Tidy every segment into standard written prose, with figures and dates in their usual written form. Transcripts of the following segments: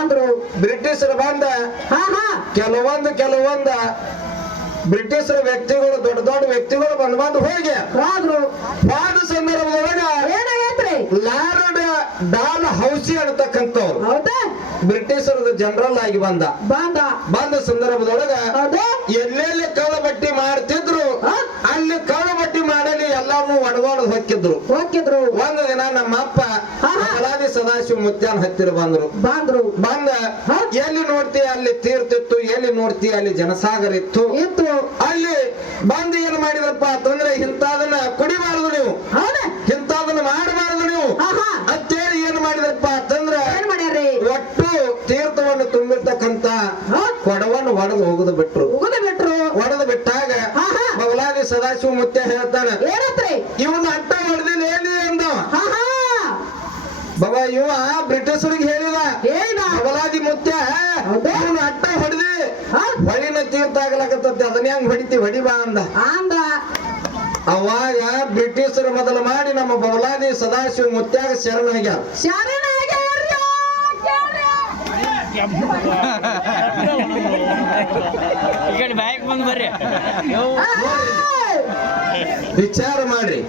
ಬಂದ್ರು ಬ್ರಿಟಿಷರು ಬಂದ ಹಾ ಹಾ ಕೆಲವೊಂದ ಬ್ರಿಟಿಷರ ವ್ಯಕ್ತಿಗಳು ದೊಡ್ಡ ವ್ಯಕ್ತಿಗಳು ಬಂದು ಹೋಗಿ ಹೋದ್ರು ಹೋದ ಸಂದರ್ಭದೊಳಗ ಏನಾಗೈತ್ರಿ ಲಾರ್ಡ್ ಡಾಲ್ ಹೌಸಿ ಅನ್ನತಕ್ಕಂಥವ್ರು ಹೌದಾ ಬ್ರಿಟಿಷರದ ಜನರಲ್ ಆಗಿ ಬಂದ ಸಂದರ್ಭದೊಳಗ ಹೌದು ಎಲ್ಲೆಲ್ಲಿ ಕಳ್ಳ ಬಟ್ಟಿ ಮಾಡ್ತಿದ್ರು ಅಲ್ಲಿ ಕಳ್ಳ ಬಟ್ಟಿ ಮಾಡಲಿ ಎಲ್ಲಾನು ಒಡಗೋಡ್ ಹೊಕ್ಕಿದ್ರು ಒಂದು ದಿನ ನಮ್ಮ ಅಪ್ಪ ಬಲಾದಿ ಸದಾಶಿವ ಮುತ್ಯಾನ ಹತ್ತಿರ ಬಂದ ಎಲ್ಲಿ ನೋಡ್ತೀಯ ಅಲ್ಲಿ ತೀರ್ತಿತ್ತು ಎಲ್ಲಿ ನೋಡ್ತೀಯ ಅಲ್ಲಿ ಜನಸಾಗರ ಇತ್ತು ಅಲ್ಲಿ ಬಂದು ಏನ್ ಮಾಡಿದ್ರಪ್ಪ ಅಂತಂದ್ರೆ ಇಂಥದನ್ನ ಕುಡಿಬಾರದು ನೀವು ಇಂಥದನ್ನ ಮಾಡಬಾರದು ನೀವು ಅಂತೇಳಿ ಏನ್ ಮಾಡಿದ್ರಪ್ಪ ಅಂತಂದ್ರ ಒಟ್ಟು ತೀರ್ಥವನ್ನು ತುಂಬಿರ್ತಕ್ಕಂತ ಕೊಡವನ್ನು ಒಡೆದು ಬಿಟ್ರು ಒಡೆದು ಬಿಟ್ಟಾಗ ಬಗಲಾದಿ ಸದಾಶಿವ ಮುತ್ಯ ಹೇಳ್ತಾನೆ ಇವನ್ನ ಅಟ್ಟ ಹೊಡೆದಿಲ್ಲ ಏನಿ ಅಂದ ಬಾಬಾ ಇವ ಬ್ರಿಟಿಷರಿಗೆ ಹೇಳಿದ ಬಗಲಾದಿ ಮುತ್ಯ ಇವನು ಅಟ್ಟ ಹೊಡೆದಿ ಹೊಳಿನ ತೀರ್ಥ ಆಗ್ಲಾಕತ್ತೈತಿ ಅದನ್ನ ಹೆಂಗ್ ಹೊಡಿಬಾ ಅಂದ ಅವಾಗ ಬ್ರಿಟಿಷರು ಮೊದಲು ಮಾಡಿ ನಮ್ಮ ಬಗಲಾದಿ ಸದಾಶಿವ ಮುತ್ಯಾಗ ಶರಣಾಗ್ಯಾರ ವಿಚಾರ ಮಾಡ್ರಿ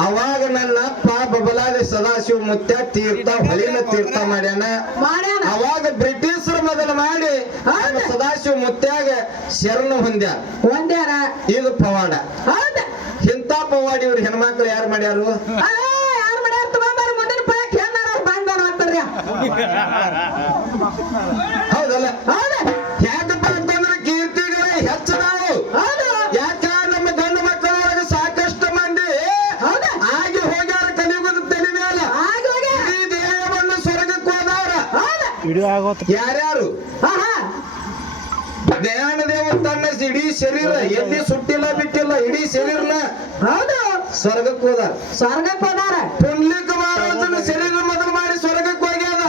ಅವಾಗ ನನ್ನ ಅಪ್ಪ ಬಬಲಾದಿ ಸದಾಶಿವ ಮುತ್ಯ ತೀರ್ಥ ಹೊಲಿನ ತೀರ್ಥ ಮಾಡ್ಯಾನ ಅವಾಗ ಬ್ರಿಟಿಷರು ಮೊದಲು ಮಾಡಿ ಸದಾಶಿವ ಮುತ್ಯಾಗ ಶರಣ ಹೊಂದ್ಯಾರ ಇದು ಪವಾಡ ಇಂಥ ಪವಾಡ ಇವ್ರು ಹೆಣ್ಮಕ್ಳು ಯಾರು ಮಾಡ್ಯಾರು ಹೌದಲ್ಲ ಯಾಕಪ್ಪ ಅಂತಂದ್ರೆ ಕೀರ್ತಿಗಳೇ ಹೆಚ್ಚು ನಾವು ಯಾಕ ನಮ್ಮ ಗಂಡು ಮಕ್ಕಳೊಳಗೆ ಸಾಕಷ್ಟು ಮಂದಿ ಆಗಿ ಹೋಗ್ಯಾರ ಕಲಿಯುಗದ ತಲೆ ಮೇಲೆ ಈ ದೇಹವನ್ನು ಸ್ವರ್ಗಕ್ಕೆ ಹೋದವ್ರ ಯಾರ್ಯಾರು ಧ್ಯಾನ ದೇವ ತನ್ನ ಇಡೀ ಶರೀರ ಎಲ್ಲಿ ಸುಟ್ಟಿಲ್ಲ ಬಿಟ್ಟಿಲ್ಲ ಇಡೀ ಶರೀರನ ಸ್ವರ್ಗಕ್ಕೆ ಹೋದಾರ ಪುಂಡ್ಲಿಕ ಮಹಾರಾಜನ ಶರೀರ ಮೊದಲು ಮಾಡಿ ಸ್ವರ್ಗಕ್ಕೆ ಹೋಗ್ಯಾದ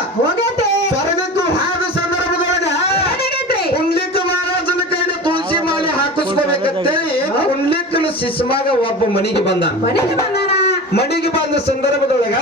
ಸ್ವರ್ಗಕ್ಕೆ ಹೋದ ಸಂದರ್ಭದೊಳಗ ಪುಂಡ್ಲಿಕ ಮಹಾರಾಜನ ಕೈಲಿ ತುಳಸಿ ಮಾಲೆ ಹಾಕಿಸ್ಕೋಬೇಕಂತೇಳಿ ಪುಂಡ್ಲಿಕನ ಶಿಶುಮಾಗ ಒಬ್ಬ ಮನೆಗೆ ಬಂದ ಸಂದರ್ಭದೊಳಗ